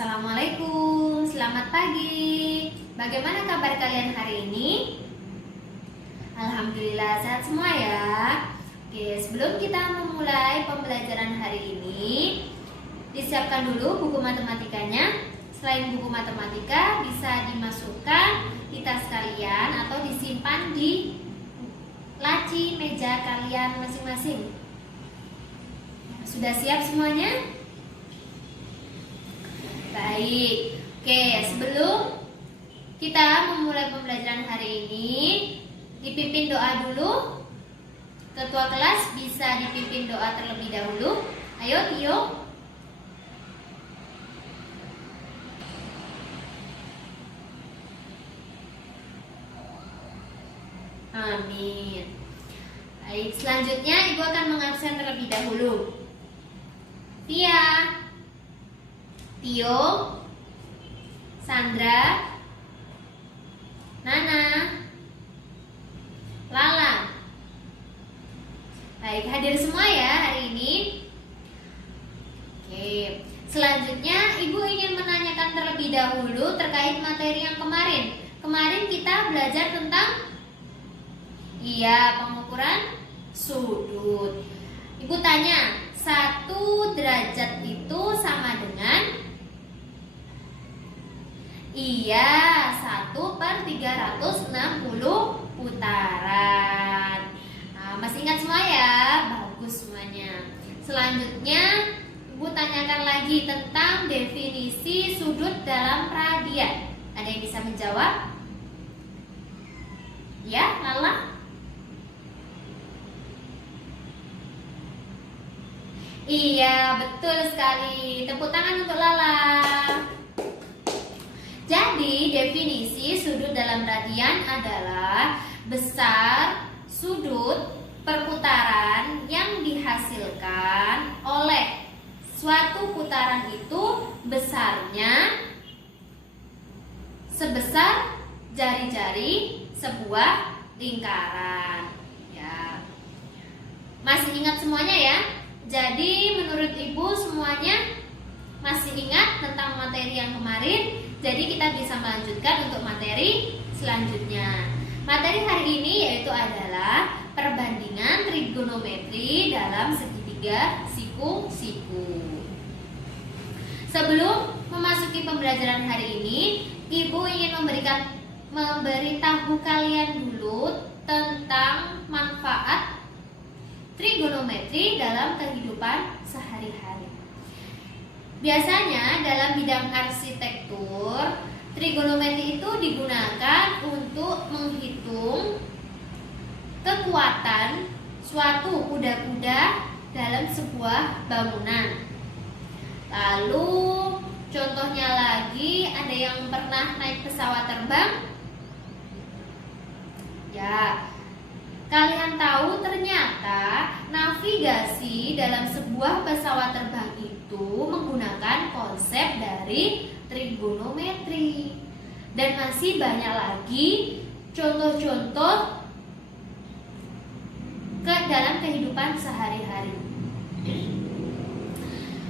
Assalamualaikum, selamat pagi. Bagaimana kabar kalian hari ini? Alhamdulillah sehat semua ya. Oke, sebelum kita memulai pembelajaran hari ini, disiapkan dulu buku matematikanya. Selain buku matematika, bisa dimasukkan di tas kalian atau disimpan di laci meja kalian masing-masing. Sudah siap semuanya? Baik, oke, sebelum kita memulai pembelajaran hari ini, dipimpin doa dulu. Ketua kelas bisa dipimpin doa terlebih dahulu. Ayo, Tio. Amin. Baik, selanjutnya Ibu akan mengabsen terlebih dahulu. Tia, Tio, Sandra, Nana, Lala. Baik, hadir semua ya hari ini. Oke, selanjutnya Ibu ingin menanyakan terlebih dahulu terkait materi yang kemarin. Kemarin kita belajar tentang pengukuran sudut. Ibu tanya, 1 derajat itu sama dengan 1/360 putaran. Nah, masih ingat semua ya? Bagus semuanya. Selanjutnya Ibu tanyakan lagi tentang definisi sudut dalam radian. Ada yang bisa menjawab? Ya, Lala? Iya, betul sekali. Tepuk tangan untuk Lala. Jadi, definisi sudut dalam radian adalah besar sudut perputaran yang dihasilkan oleh suatu putaran itu besarnya sebesar jari-jari sebuah lingkaran. Ya. Masih ingat semuanya ya? Jadi, menurut Ibu semuanya masih ingat tentang materi yang kemarin? Jadi kita bisa melanjutkan untuk materi selanjutnya. Materi hari ini yaitu adalah perbandingan trigonometri dalam segitiga siku-siku. Sebelum memasuki pembelajaran hari ini, Ibu ingin memberitahu kalian dulu tentang manfaat trigonometri dalam kehidupan sehari-hari. Biasanya dalam bidang arsitektur, trigonometri itu digunakan untuk menghitung kekuatan suatu kuda-kuda dalam sebuah bangunan. Lalu contohnya lagi, ada yang pernah naik pesawat terbang? Ya, kalian tahu ternyata navigasi dalam sebuah pesawat terbang itu menggunakan konsep dari trigonometri. Dan masih banyak lagi contoh-contoh dalam kehidupan sehari-hari.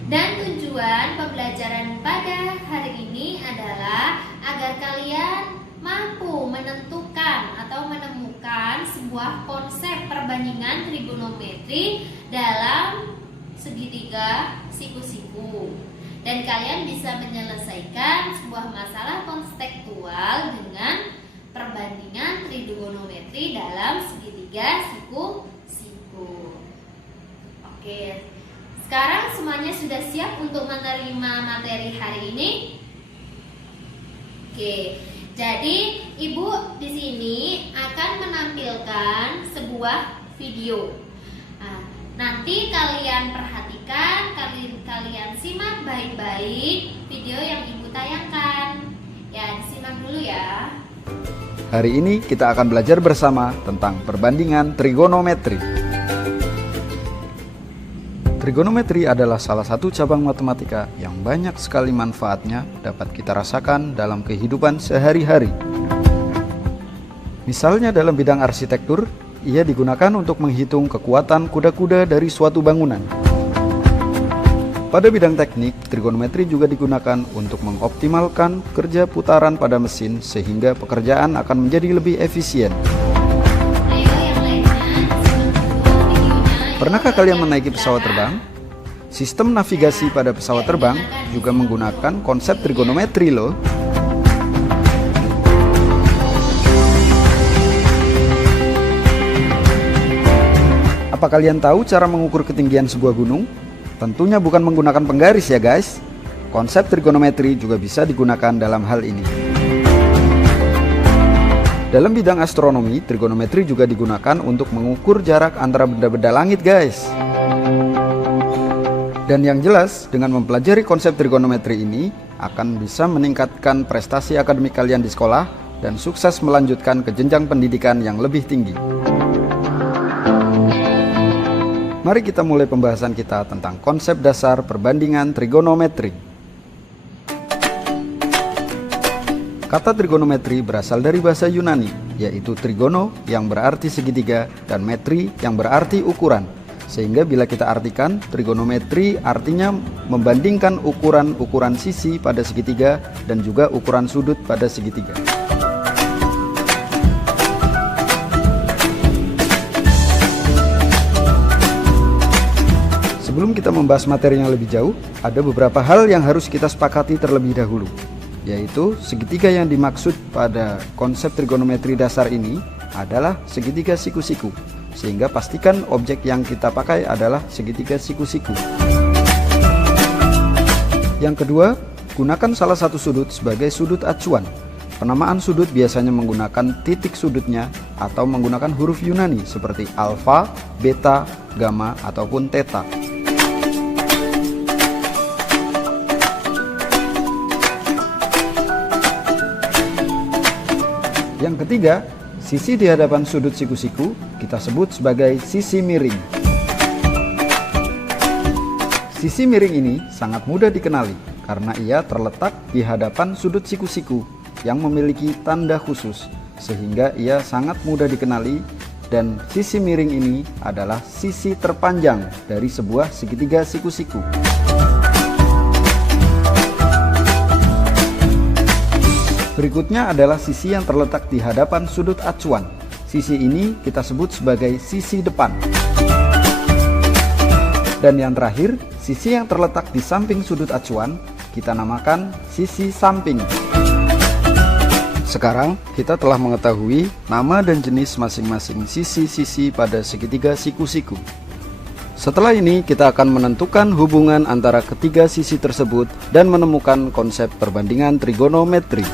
Dan tujuan pembelajaran pada hari ini adalah agar kalian mampu menentukan atau menemukan sebuah konsep perbandingan trigonometri dalam segitiga siku-siku, dan kalian bisa menyelesaikan sebuah masalah konseptual dengan perbandingan trigonometri dalam segitiga siku-siku. Oke, sekarang semuanya sudah siap untuk menerima materi hari ini? Oke, jadi Ibu di sini akan menampilkan sebuah video. Nah, nanti kalian perhatikan, kalian simak baik-baik video yang Ibu tayangkan. Ya, disimak dulu ya. Hari ini kita akan belajar bersama tentang perbandingan trigonometri. Trigonometri adalah salah satu cabang matematika yang banyak sekali manfaatnya dapat kita rasakan dalam kehidupan sehari-hari. Misalnya dalam bidang arsitektur, ia digunakan untuk menghitung kekuatan kuda-kuda dari suatu bangunan. Pada bidang teknik, trigonometri juga digunakan untuk mengoptimalkan kerja putaran pada mesin sehingga pekerjaan akan menjadi lebih efisien. Ayo yang lainnya, simak dulu videonya. Pernahkah kalian menaiki pesawat terbang? Sistem navigasi pada pesawat terbang juga menggunakan konsep trigonometri loh. Apa kalian tahu cara mengukur ketinggian sebuah gunung? Tentunya bukan menggunakan penggaris ya guys. Konsep trigonometri juga bisa digunakan dalam hal ini. Dalam bidang astronomi, trigonometri juga digunakan untuk mengukur jarak antara benda-benda langit guys. Dan yang jelas, dengan mempelajari konsep trigonometri ini akan bisa meningkatkan prestasi akademik kalian di sekolah dan sukses melanjutkan ke jenjang pendidikan yang lebih tinggi. Mari kita mulai pembahasan kita tentang konsep dasar perbandingan trigonometri. Kata trigonometri berasal dari bahasa Yunani, yaitu trigono yang berarti segitiga dan metri yang berarti ukuran. Sehingga bila kita artikan, trigonometri artinya membandingkan ukuran-ukuran sisi pada segitiga dan juga ukuran sudut pada segitiga. Sebelum kita membahas materinya lebih jauh, ada beberapa hal yang harus kita sepakati terlebih dahulu, yaitu segitiga yang dimaksud pada konsep trigonometri dasar ini adalah segitiga siku-siku, sehingga pastikan objek yang kita pakai adalah segitiga siku-siku. Yang kedua, gunakan salah satu sudut sebagai sudut acuan. Penamaan sudut biasanya menggunakan titik sudutnya atau menggunakan huruf Yunani seperti alfa, beta, gamma, ataupun theta. Yang ketiga, sisi di hadapan sudut siku-siku kita sebut sebagai sisi miring. Sisi miring ini sangat mudah dikenali karena ia terletak di hadapan sudut siku-siku yang memiliki tanda khusus, sehingga ia sangat mudah dikenali, dan sisi miring ini adalah sisi terpanjang dari sebuah segitiga siku-siku. Berikutnya adalah sisi yang terletak di hadapan sudut acuan. Sisi ini kita sebut sebagai sisi depan. Dan yang terakhir, sisi yang terletak di samping sudut acuan kita namakan sisi samping. Sekarang kita telah mengetahui nama dan jenis masing-masing sisi-sisi pada segitiga siku-siku. Setelah ini kita akan menentukan hubungan antara ketiga sisi tersebut dan menemukan konsep perbandingan trigonometri.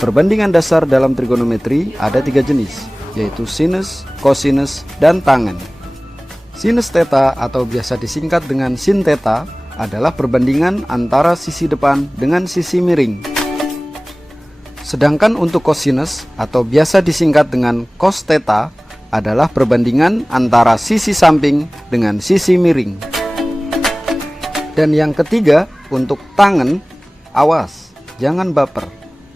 Perbandingan dasar dalam trigonometri ada 3 jenis, yaitu sinus, kosinus, dan tangen. Sinus theta atau biasa disingkat dengan sin theta adalah perbandingan antara sisi depan dengan sisi miring. Sedangkan untuk kosinus atau biasa disingkat dengan cos theta adalah perbandingan antara sisi samping dengan sisi miring. Dan yang ketiga, untuk tangen, awas, jangan baper.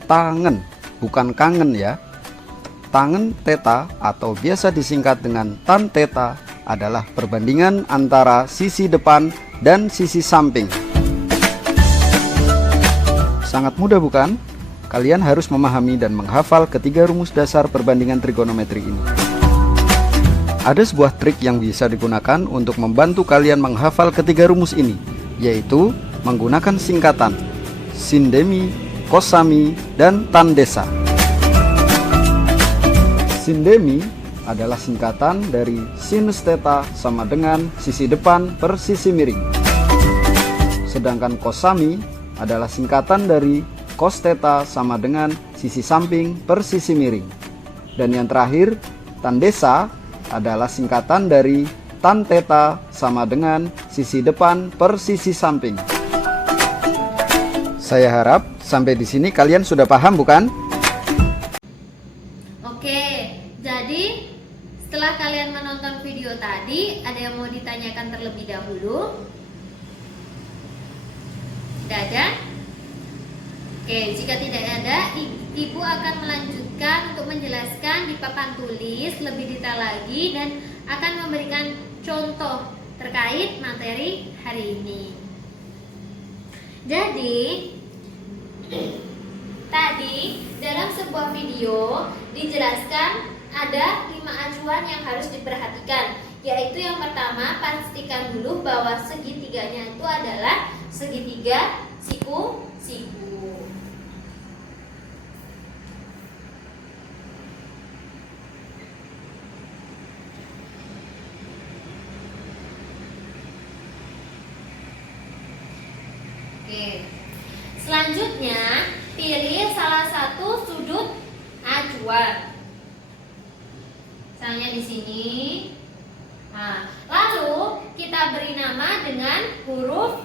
Tangen, bukan kangen ya. Tangen theta atau biasa disingkat dengan tan theta adalah perbandingan antara sisi depan dan sisi samping. Sangat mudah bukan? Kalian harus memahami dan menghafal ketiga rumus dasar perbandingan trigonometri ini. Ada sebuah trik yang bisa digunakan untuk membantu kalian menghafal ketiga rumus ini, yaitu menggunakan singkatan sindemi, kosami, dan tandesa. Sindemi adalah singkatan dari sinus theta sama dengan sisi depan per sisi miring. Sedangkan kosami adalah singkatan dari cos theta sama dengan sisi samping per sisi miring. Dan yang terakhir, tandesa adalah singkatan dari tan theta sama dengan sisi depan per sisi samping. Saya harap sampai di sini kalian sudah paham bukan? Oke, jadi setelah kalian menonton video tadi, ada yang mau ditanyakan terlebih dahulu? Tidak ada? Oke, jika tidak ada, Ibu akan melanjutkan untuk menjelaskan di papan tulis lebih detail lagi dan akan memberikan contoh terkait materi hari ini. Jadi tadi dalam sebuah video dijelaskan ada 5 acuan yang harus diperhatikan, yaitu yang pertama, pastikan dulu bahwa segitiganya itu adalah segitiga siku-siku. Oke. Selanjutnya, pilih salah satu sudut acuan. Misalnya di sini. Nah, lalu kita beri nama dengan huruf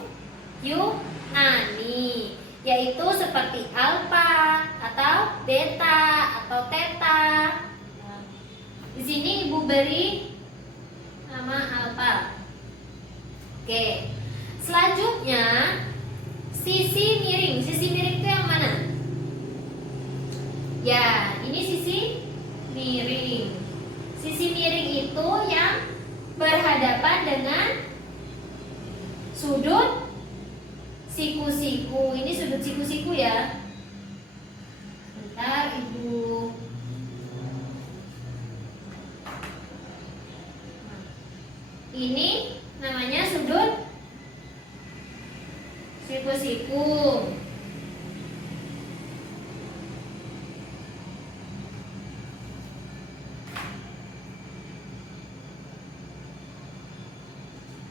Yunani, yaitu seperti alfa atau beta atau theta. Nah, di sini Ibu beri nama alfa. Oke. Selanjutnya, sisi miring. Sisi miring itu yang mana? Ya, ini sisi miring. Sisi miring itu yang berhadapan dengan sudut siku-siku. Ini sudut siku-siku ya. Bentar, Ibu. Ini namanya sudut siku-siku.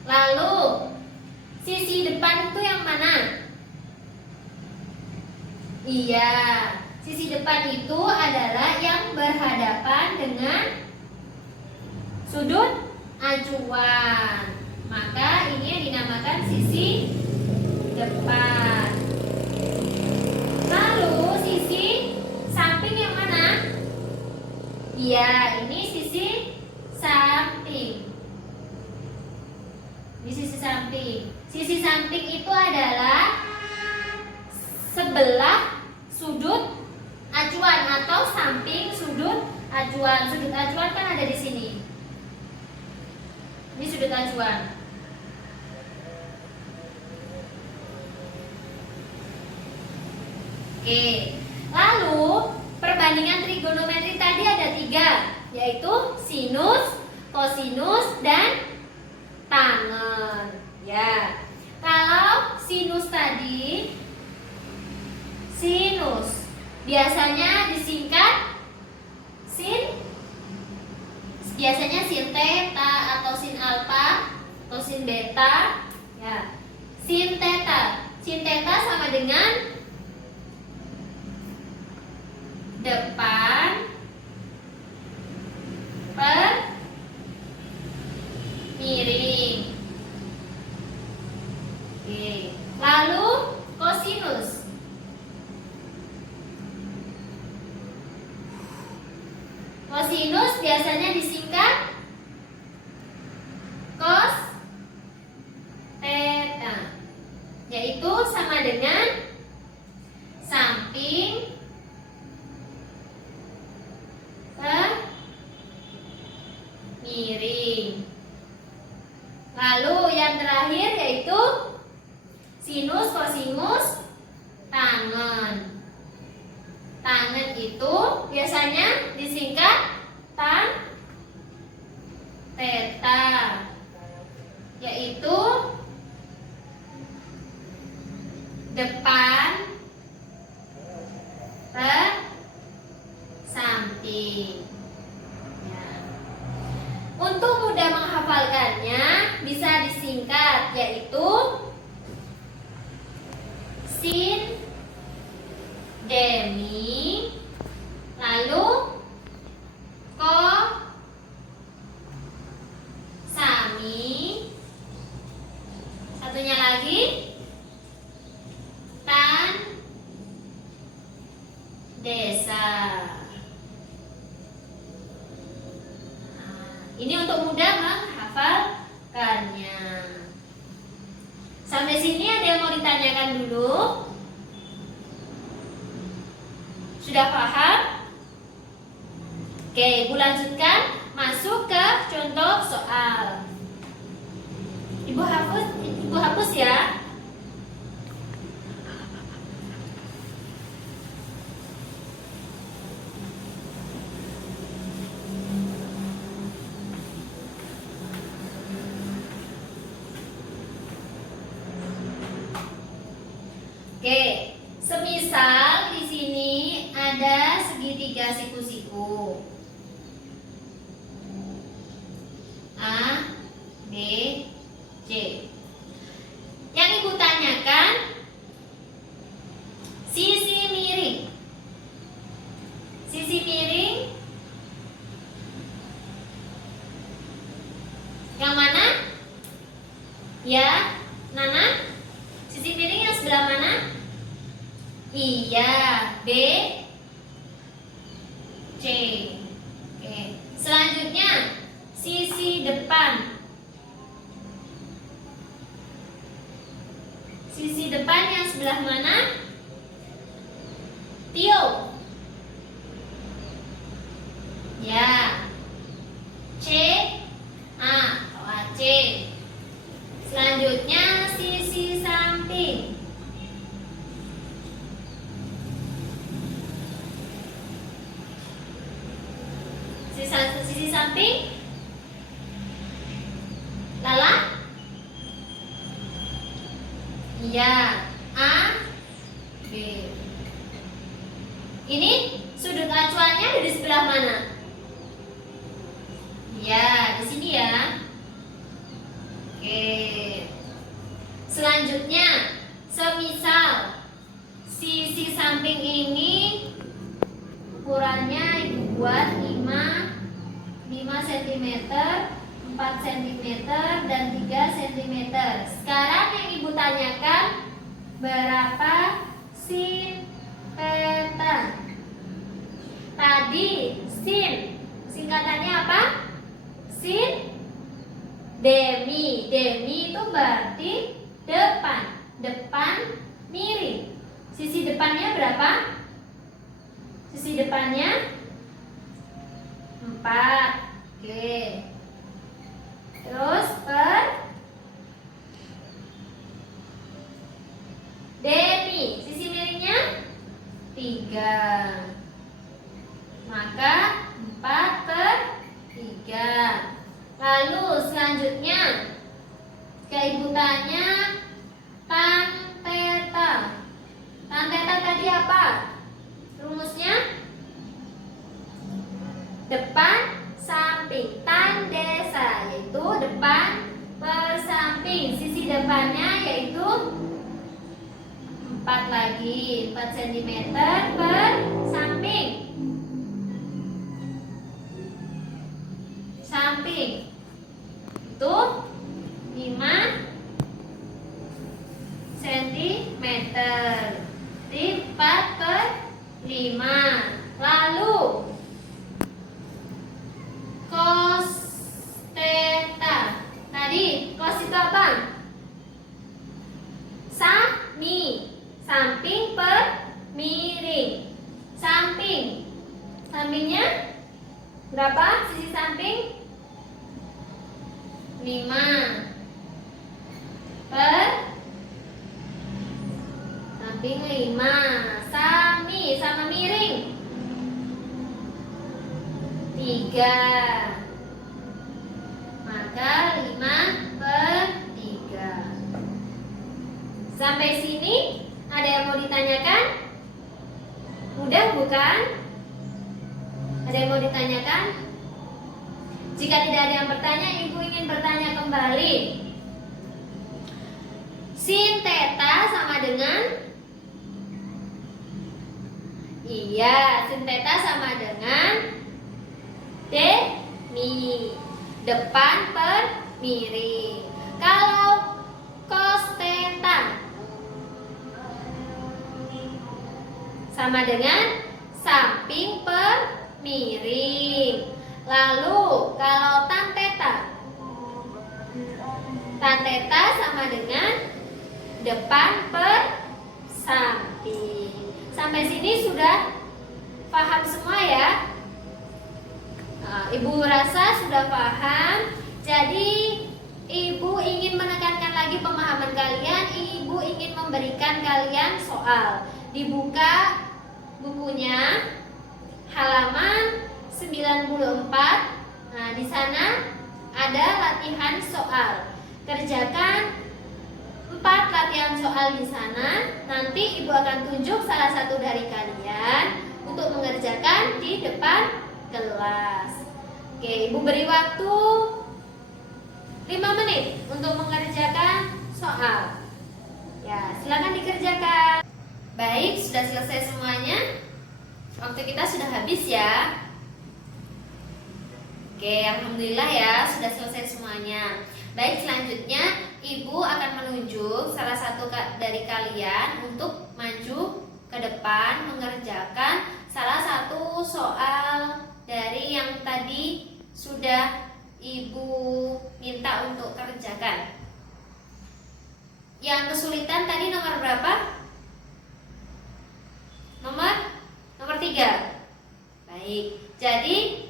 Lalu sisi depan itu yang mana? Iya, sisi depan itu adalah yang berhadapan dengan sudut acuan. Maka ini yang dinamakan sisi depan. Lalu sisi samping yang mana? Iya, ini sisi samping. Ini sisi samping. Sisi samping itu adalah sebelah sudut acuan atau samping sudut acuan. Sudut acuan kan ada di sini. Ini sudut acuan. Oke. Lalu perbandingan trigonometri tadi ada 3, yaitu sinus, kosinus, dan tangen. Ya. Kalau sinus tadi, sinus biasanya disingkat biasanya sin theta atau sin alfa atau sin beta. Ya. Sin theta. Sin theta sama dengan depan per miring. Oke. Lalu kosinus. Kosinus biasanya disingkat cos theta, yaitu sama dengan samping per miring. Lalu yang terakhir yaitu sinus, kosinus, tangen. Tangen itu biasanya disingkat tan theta, yaitu depan per samping. Ya. Untuk mudah menghafalkannya bisa disingkat, yaitu sin demi, lalu ko sami, satunya lagi tan desa. Ini untuk mudah menghafalkannya. Sampai sini ada yang mau ditanyakan dulu? Sudah paham? Oke, Ibu lanjutkan masuk ke contoh soal. Ibu hapus ya. Oke, semisal di sini ada segitiga siku-siku A, B, C. Yang ibu tanyakan sisi miring. Sisi miring yang mana? Ya, Nana? Sisi miring yang sebelah mana? Iya, B, C. Oke. Selanjutnya sisi depan. Sisi depan yang sebelah mana? Tio. Ya. C, A atau AC. Selanjutnya sisi samping. Sisi samping Lala? Iya, A, B. Ini sudut acuannya ada di sebelah mana? Ya, di sini ya. Oke. Selanjutnya, semisal sisi samping ini ukurannya ibu buat 5 cm, 4 cm, dan 3 cm. Sekarang yang ibu tanyakan berapa sin theta. Tadi sin singkatannya apa? Sin demi. Demi itu berarti depan miring. Sisi depannya berapa? Sisi depannya 4. Oke. Terus per demi, sisi miringnya 3. Maka 4 per 3. Lalu selanjutnya ibu tanya tan theta. Tan theta tadi apa? Rumusnya depan samping, tan desa, yaitu depan per samping. Sisi depannya yaitu 4 lagi, 4 cm per samping. Samping itu 5 cm. Jadi 4 per 5. Lalu cos theta. Tadi cos itu apa? Sami. Samping per miring. Samping. Sampingnya berapa? Sisi samping 5 per samping 5. Sami sama miring 3. Maka 5 per 3. Sampai sini ada yang mau ditanyakan? Mudah bukan? Ada yang mau ditanyakan? Jika tidak ada yang bertanya, ibu ingin bertanya kembali. Sin theta sama dengan? Iya, sin theta sama dengan demi. Depan per miring. Kalau cos theta sama dengan samping per miring. Lalu kalau tan theta, tan theta sama dengan depan per samping. Sampai sini sudah paham semua ya? Nah, ibu rasa sudah paham. Jadi Ibu ingin menekankan lagi pemahaman kalian. Ibu ingin memberikan kalian soal. Dibuka bukunya halaman 94. Nah, di sana ada latihan soal. Kerjakan 4 latihan soal di sana. Nanti Ibu akan tunjuk salah satu dari kalian untuk mengerjakan di depan kelas. Oke, Ibu beri waktu 5 menit untuk mengerjakan soal. Ya, silakan dikerjakan. Baik, sudah selesai semuanya. Waktu kita sudah habis ya. Oke, alhamdulillah ya, sudah selesai semuanya. Baik, selanjutnya Ibu akan menunjuk salah satu dari kalian untuk maju ke depan mengerjakan salah satu soal dari yang tadi sudah Ibu minta untuk kerjakan. Yang kesulitan tadi nomor berapa? Nomor 3. Baik, jadi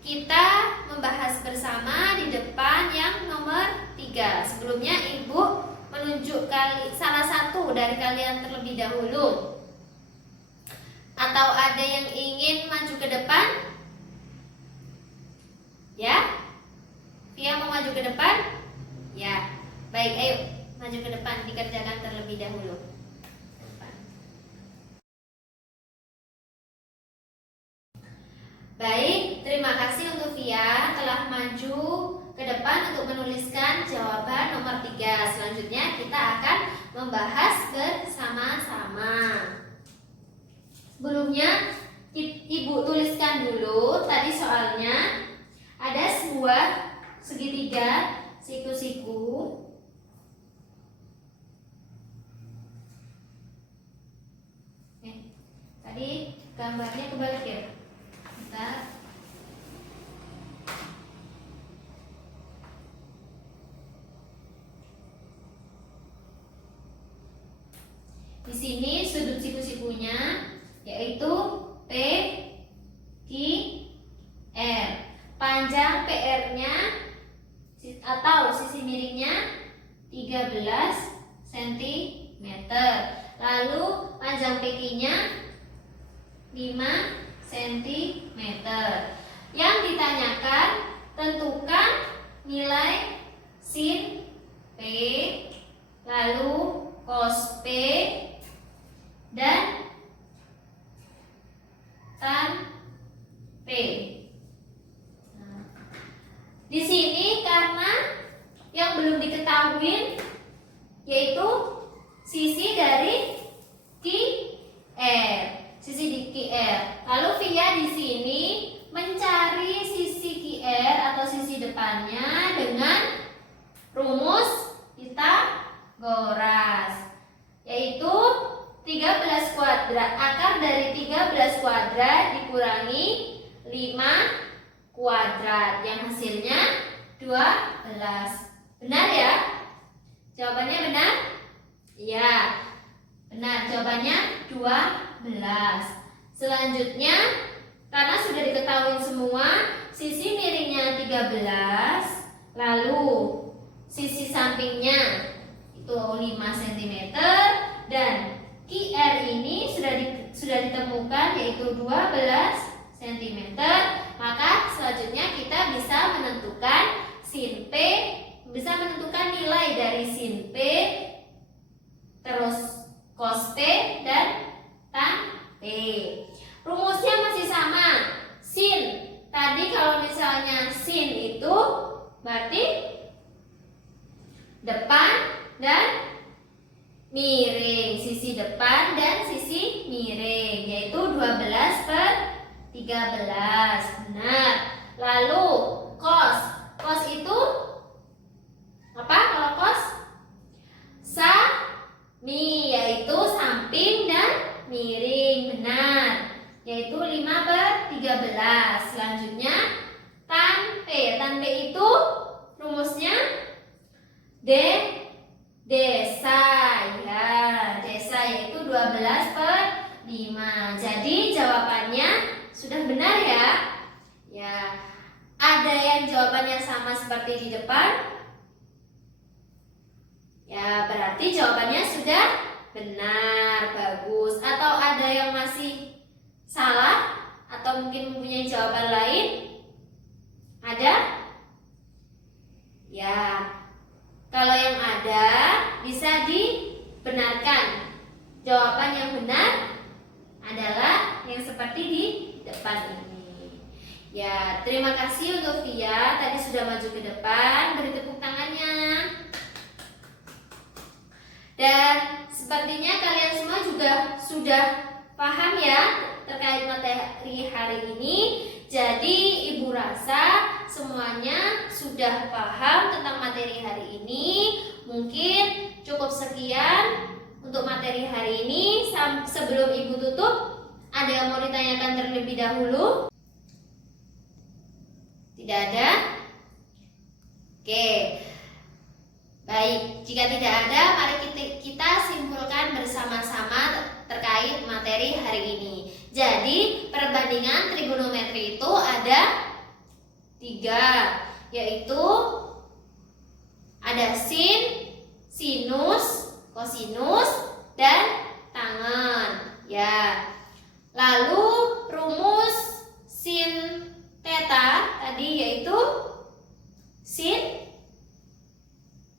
kita membahas bersama di depan yang nomor 3. Sebelumnya Ibu menunjuk salah satu dari kalian terlebih dahulu. Atau ada yang ingin maju ke depan? Ya? Via mau maju ke depan? Ya. Baik, ayo maju ke depan, dikerjakan terlebih dahulu. Baik, terima kasih untuk Via telah maju ke depan untuk menuliskan jawaban nomor 3. Selanjutnya kita akan membahas bersama-sama. Sebelumnya Ibu tuliskan dulu tadi soalnya. Ada sebuah segitiga siku-siku. Tadi gambarnya kebalik ya. Bentar. Di sini sudut siku-sikunya yaitu P, Q, R. Panjang PR-nya atau sisi miringnya 13 cm. Lalu panjang PQ-nya 5 cm. Yang ditanyakan, tentukan nilai sin P, lalu cos P, dan tan P. Di sini karena yang belum diketahui yaitu sisi dari QR, sisi di QR. Lalu Via di sini mencari sisi QR atau sisi depannya dengan rumus Pitagoras, yaitu 13 kuadrat. Akar dari 13 kuadrat dikurangi 5 kuadrat yang hasilnya 12. Benar ya? Jawabannya benar? Iya, benar, jawabannya 12. Selanjutnya, karena sudah diketahui semua, sisi miringnya 13, lalu sisi sampingnya itu 5 cm, dan QR ini sudah ditemukan yaitu 12 cm. Maka selanjutnya kita bisa menentukan sin P, bisa menentukan nilai dari sin P, terus cos P, dan tan P. Rumusnya masih sama. Sin, tadi kalau misalnya sin itu berarti depan dan miring, sisi depan dan sisi miring, yaitu 12/13. Benar. Lalu cos. Cos itu apa kalau cos? Sami, yaitu samping dan miring. Benar. Yaitu 5/13. Selanjutnya tan P. Tan P itu rumusnya desa, ya, desa, yaitu 12/5. Jadi jawabannya sudah benar ya. Ya, ada yang jawabannya sama seperti di depan, Ya, berarti jawabannya sudah benar, bagus. Atau ada yang masih salah? Atau mungkin mempunyai jawaban lain? Ada? Ya, kalau yang ada bisa dibenarkan. Jawaban yang benar adalah yang seperti di depan ini. Ya, terima kasih untuk Via, tadi sudah maju ke depan, beri tepuk tangannya. Dan sepertinya kalian semua juga sudah paham ya terkait materi hari ini. Jadi Ibu rasa semuanya sudah paham tentang materi hari ini. Mungkin cukup sekian untuk materi hari ini. Sebelum Ibu tutup, ada yang mau ditanyakan terlebih dahulu? Tidak ada? Oke. Baik, jika tidak ada, mari kita simpulkan bersama-sama terkait materi hari ini. Jadi, perbandingan trigonometri itu ada 3, yaitu ada sin, sinus, kosinus, dan tangen. Ya. Lalu rumus sin theta tadi yaitu sin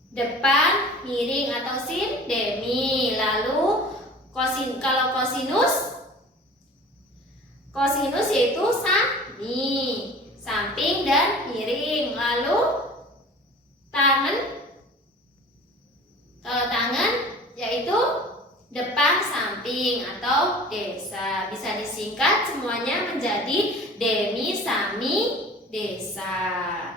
depan miring atau sin demi. Lalu kalau kosinus yaitu samping dan miring. Lalu kalau tangan yaitu depan samping atau desa. Bisa disingkat semuanya menjadi demi, sami, desa.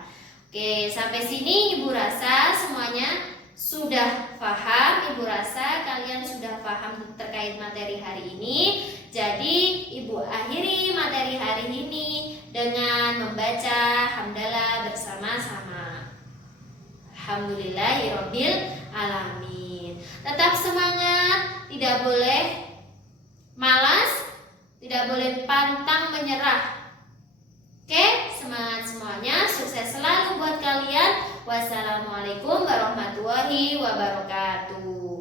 Oke, sampai sini Ibu rasa semuanya sudah paham. Ibu rasa kalian sudah paham terkait materi hari ini. Jadi Ibu akhiri materi hari ini dengan membaca hamdalah bersama-sama. Alhamdulillahirabbil alamin. Tetap semangat, tidak boleh malas, tidak boleh pantang menyerah. Oke, semangat semuanya, sukses selalu buat kalian. Wassalamualaikum warahmatullahi wabarakatuh.